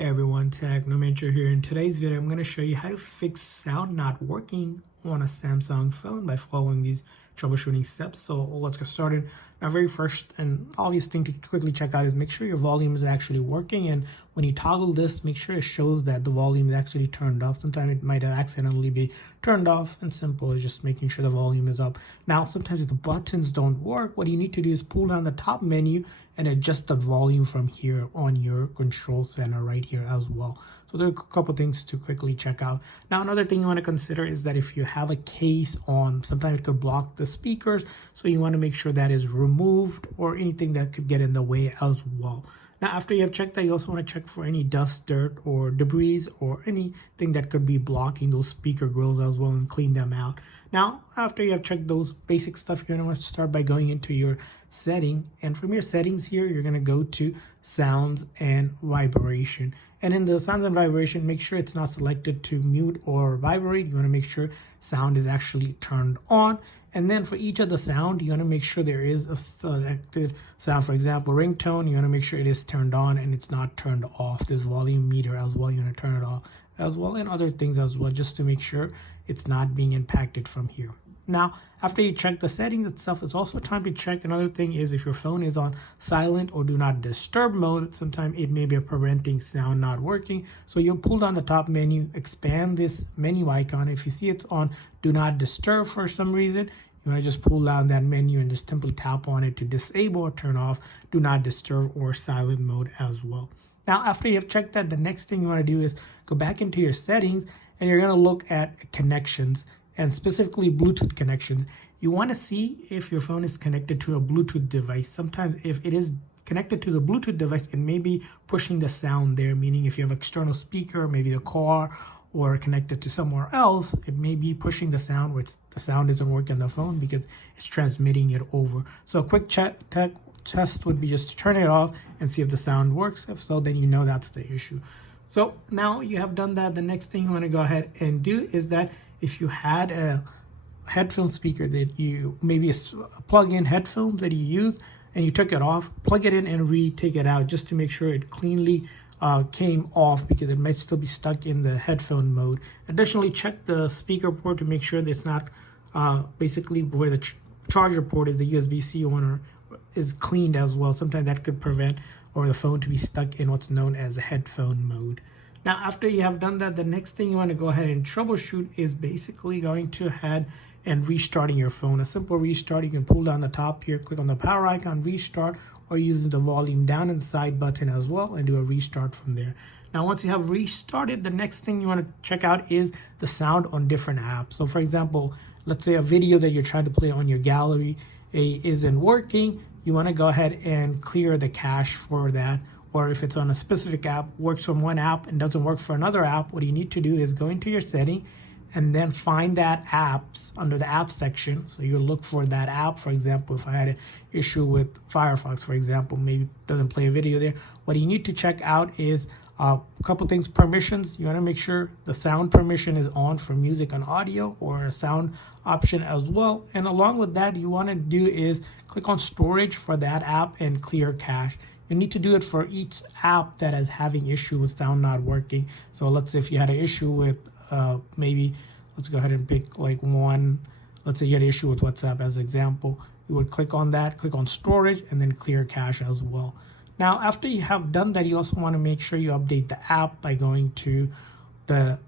Hey everyone, Technomentary here. In today's video, I'm going to show you how to fix sound not working on a Samsung phone by following these troubleshooting steps. So let's get started. Now, very first and obvious thing to quickly check out is make sure your volume is actually working. And when you toggle this, make sure it shows that the volume is actually turned off. Sometimes it might accidentally be turned off, and simple is just making sure the volume is up. Now, sometimes if the buttons don't work, what you need to do is pull down the top menu and adjust the volume from here on your control center right here as well. So there are a couple things to quickly check out. Now, another thing you want to consider is that if you have a case on, sometimes it could block the speakers. So you want to make sure that is removed or anything that could get in the way as well. Now, after you have checked that, you also want to check for any dust, dirt, or debris, or anything that could be blocking those speaker grills as well, and clean them out. Now, after you have checked those basic stuff, you're going to start by going into your setting. And from your settings here, you're going to go to sounds and vibration. And in the sounds and vibration, make sure it's not selected to mute or vibrate. You want to make sure sound is actually turned on. And then for each of the sound, you want to make sure there is a selected sound. For example, ringtone, you want to make sure it is turned on and it's not turned off. This volume meter as well, you want to turn it off as well, and other things as well, just to make sure it's not being impacted from here. Now, after you check the settings itself, it's also time to check another thing is if your phone is on silent or do not disturb mode. Sometimes it may be preventing sound not working. So you'll pull down the top menu, expand this menu icon. If you see it's on do not disturb for some reason, you want to just pull down that menu and just simply tap on it to disable or turn off do not disturb or silent mode as well. Now, after you have checked that, the next thing you want to do is go back into your settings and you're going to look at connections, and specifically Bluetooth connections. You want to see if your phone is connected to a Bluetooth device. Sometimes if it is connected to the Bluetooth device, it may be pushing the sound there, meaning if you have external speaker, maybe the car, or connected to somewhere else, it may be pushing the sound where the sound isn't working on the phone because it's transmitting it over. So a quick test would be just to turn it off and see if the sound works. If so, then you know that's the issue. So now you have done that, the next thing you want to go ahead and do is that if you had a headphone speaker that you, maybe a plug-in headphones that you use and you took it off, plug it in and take it out just to make sure it cleanly came off, because it might still be stuck in the headphone mode. Additionally, check the speaker port to make sure that it's not basically where the charger port is, the USB-C one, is cleaned as well. Sometimes that could prevent or the phone to be stuck in what's known as a headphone mode. Now, after you have done that, the next thing you want to go ahead and troubleshoot is basically going to head and restarting your phone. A simple restart, you can pull down the top here, click on the power icon, restart, or use the volume down and side button as well and do a restart from there. Now, once you have restarted, the next thing you want to check out is the sound on different apps. So for example, let's say a video that you're trying to play on your gallery isn't working. You want to go ahead and clear the cache for that. Or if it's on a specific app, works from one app and doesn't work for another app, what you need to do is go into your setting and then find that apps under the app section. So you look for that app. For example, if I had an issue with Firefox, for example, maybe it doesn't play a video there. What you need to check out is a couple things. Permissions. You want to make sure the sound permission is on for music and audio, or a sound option as well. And along with that, you want to do is click on storage for that app and clear cache. You need to do it for each app that is having issue with sound not working. So let's say if you had an issue with maybe, let's go ahead and pick like one. Let's say you had an issue with WhatsApp as an example. You would click on that, click on storage, and then clear cache as well. Now, after you have done that, you also want to make sure you update the app by going to the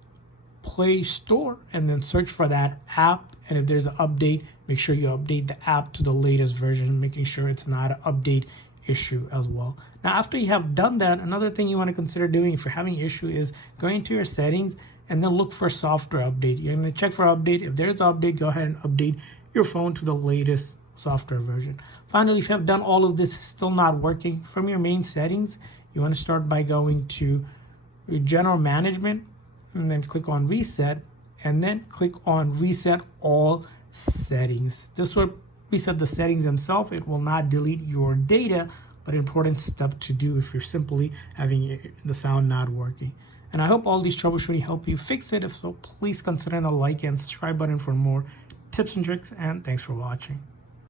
Play Store and then search for that app. And if there's an update, make sure you update the app to the latest version, making sure it's not an update issue as well. Now, after you have done that, another thing you want to consider doing if you're having an issue is going into your settings and then look for software update. You're going to check for update. If there's an update, go ahead and update your phone to the latest software version. Finally, if you have done all of this, still not working, from your main settings, you want to start by going to your general management and then click on reset, and then click on reset all settings. This will reset the settings themselves. It will not delete your data, but an important step to do if you're simply having the sound not working. And I hope all these troubleshooting help you fix it. If so, please consider the like and subscribe button for more tips and tricks, and thanks for watching.